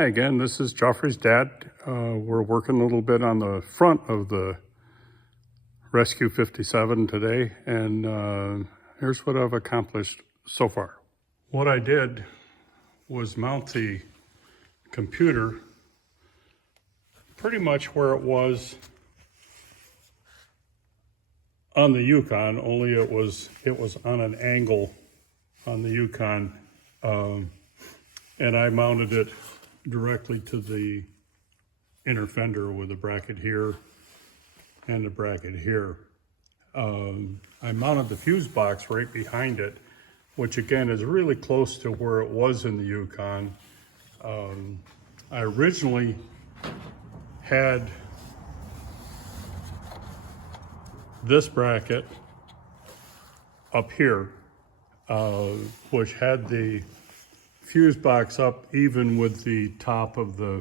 Hi again, this is Joffrey's dad. We're working a little bit on the front of the Rescue 57 today, and here's what I've accomplished so far. What I did was mount the computer pretty much where it was on the Yukon, only it was on an angle on the Yukon, and I mounted it directly to the inner fender with a bracket here and a bracket here. I mounted the fuse box right behind it, which again is really close to where it was in the Yukon. I originally had this bracket up here, which had the fuse box up even with the top of the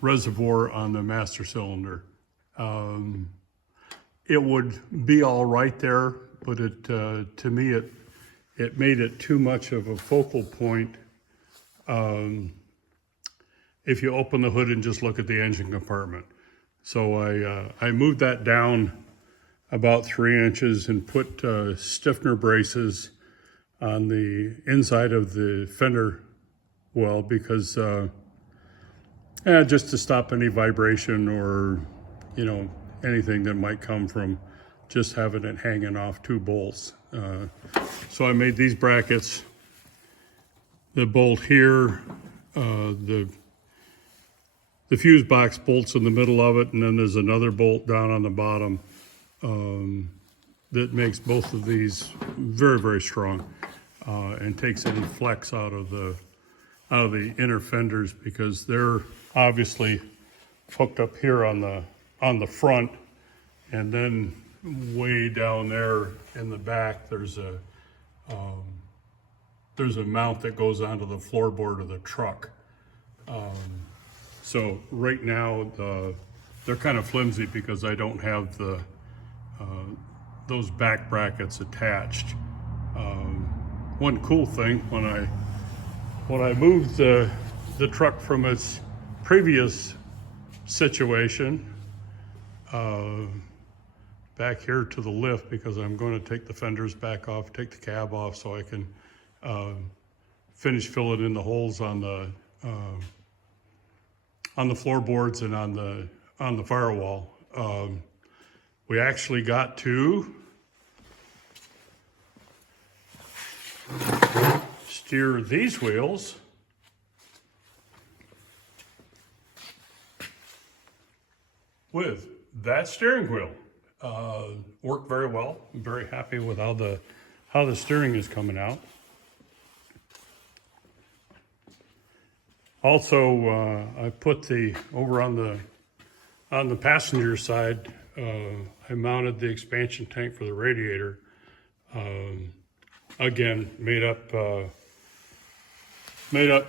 reservoir on the master cylinder. It would be all right there, but to me it made it too much of a focal point if you open the hood and just look at the engine compartment. So I moved that down about 3 inches and put stiffener braces on the inside of the fender well, because just to stop any vibration or anything that might come from just having it hanging off 2 bolts. So I made these brackets, the bolt here, the fuse box bolts in the middle of it, and then there's another bolt down on the bottom that makes both of these very, very strong, and takes any flex out of the inner fenders, because they're obviously hooked up here on the front, and then way down there in the back there's a mount that goes onto the floorboard of the truck. So right now they're kind of flimsy because I don't have those back brackets attached. One cool thing, when I moved the truck from its previous situation back here to the lift, because I'm going to take the fenders back off, take the cab off, so I can finish filling in the holes on the floorboards and on the firewall. We actually got to steer these wheels with that steering wheel. Worked very well. I'm very happy with how the steering is coming out. Also, I put over on the passenger side, I mounted the expansion tank for the radiator. Again, made up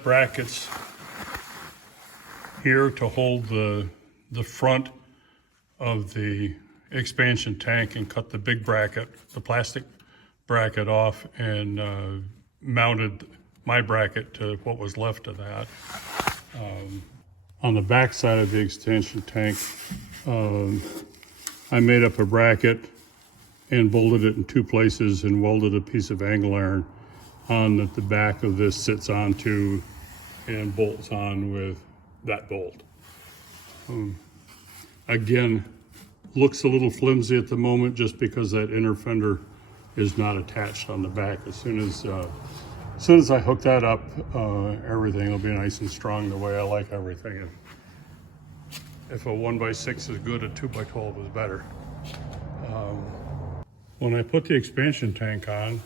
brackets here to hold the front of the expansion tank, and cut the big bracket, the plastic bracket, off, and mounted my bracket to what was left of that. On the back side of the extension tank, I made up a bracket and bolted it in 2 places and welded a piece of angle iron on that the back of this sits onto and bolts on with that bolt. Again, looks a little flimsy at the moment just because that inner fender is not attached on the back. As soon as I hook that up, everything will be nice and strong the way I like everything. If a 1x6 is good, a 2x12 is better. When I put the expansion tank on,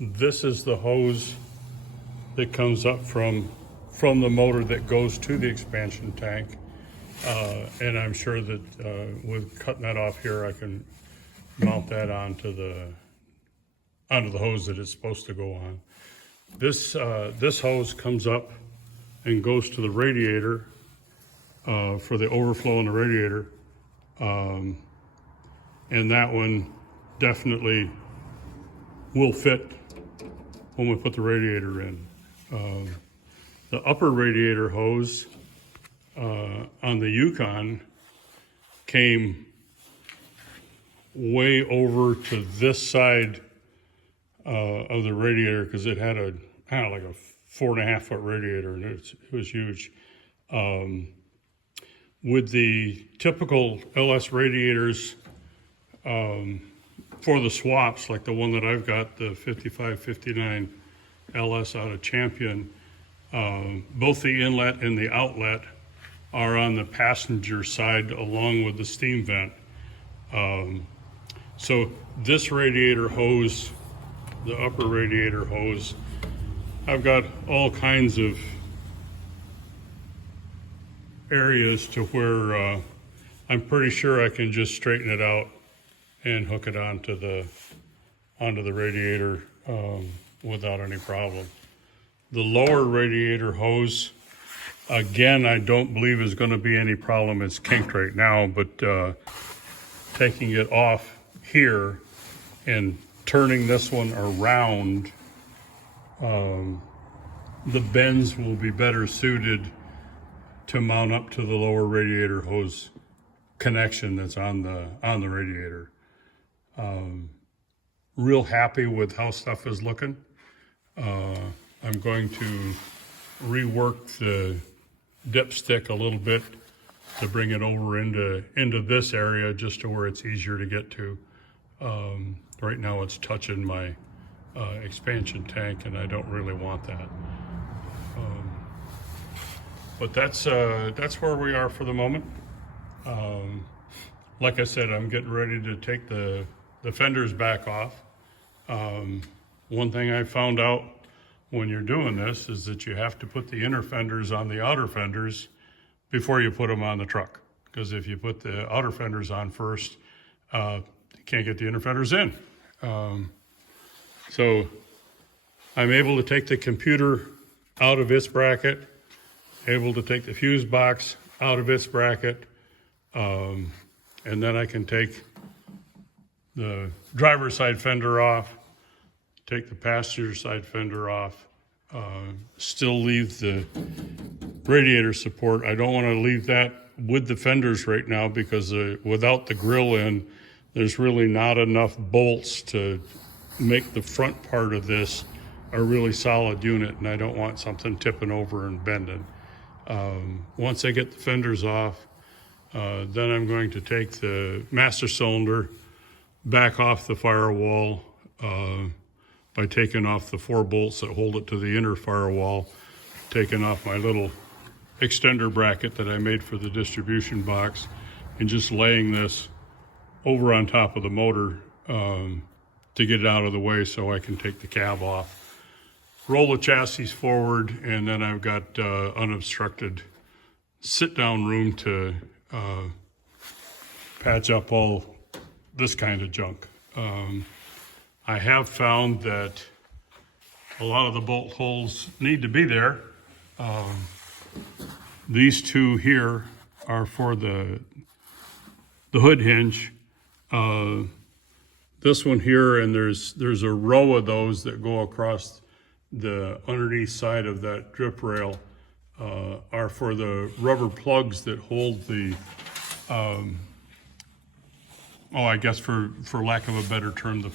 this is the hose that comes up from the motor that goes to the expansion tank. And I'm sure that with cutting that off here, I can mount that onto the hose that it's supposed to go on. This hose comes up and goes to the radiator for the overflow in the radiator. And that one definitely will fit when we put the radiator in. The upper radiator hose on the Yukon came way over to this side of the radiator because it had a kind of like a 4.5-foot radiator, and it was huge. With the typical LS radiators for the swaps, like the one that I've got, the 5559 LS out of Champion, both the inlet and the outlet are on the passenger side along with the steam vent. So this radiator hose, the upper radiator hose, I've got all kinds of areas to where I'm pretty sure I can just straighten it out and hook it onto the radiator without any problem. The lower radiator hose, again, I don't believe is going to be any problem. It's kinked right now, but taking it off here and turning this one around, the bends will be better suited to mount up to the lower radiator hose connection that's on the radiator. Real happy with how stuff is looking. I'm going to rework the dipstick a little bit to bring it over into this area just to where it's easier to get to. Right now it's touching my expansion tank, and I don't really want that. But that's where we are for the moment. Like I said, I'm getting ready to take the fenders back off. One thing I found out when you're doing this is that you have to put the inner fenders on the outer fenders before you put them on the truck. Because if you put the outer fenders on first, you can't get the inner fenders in. So I'm able to take the computer out of its bracket, able to take the fuse box out of its bracket, and then I can take the driver's side fender off, take the passenger side fender off, still leave the radiator support. I don't want to leave that with the fenders right now because without the grill in, there's really not enough bolts to make the front part of this a really solid unit, and I don't want something tipping over and bending. Once I get the fenders off, then I'm going to take the master cylinder back off the firewall by taking off the 4 bolts that hold it to the inner firewall, taking off my little extender bracket that I made for the distribution box, and just laying this over on top of the motor to get it out of the way so I can take the cab off. Roll the chassis forward, and then I've got unobstructed sit-down room to patch up all this kind of junk. I have found that a lot of the bolt holes need to be there. These two here are for the hood hinge. This one here, and there's a row of those that go across the underneath side of that drip rail, are for the rubber plugs that hold the, I guess for lack of a better term,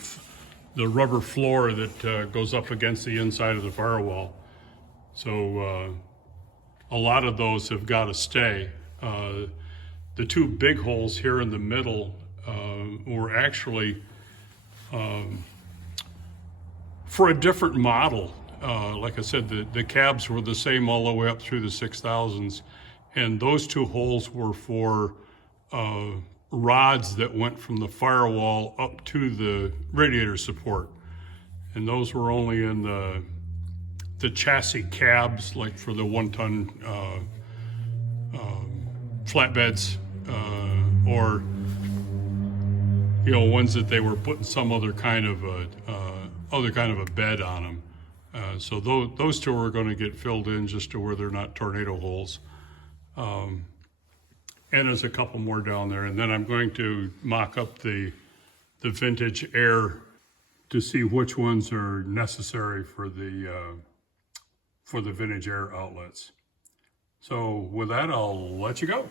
the rubber floor that goes up against the inside of the firewall. So a lot of those have got to stay. The 2 big holes here in the middle were actually for a different model. Like I said, the cabs were the same all the way up through the 6000s, and those 2 holes were for rods that went from the firewall up to the radiator support, and those were only in the chassis cabs, like for the 1-ton flatbeds, or ones that they were putting some other kind of a bed on them. So those 2 are going to get filled in just to where they're not tornado holes. And there's a couple more down there. And then I'm going to mock up the vintage air to see which ones are necessary for the for the vintage air outlets. So with that, I'll let you go.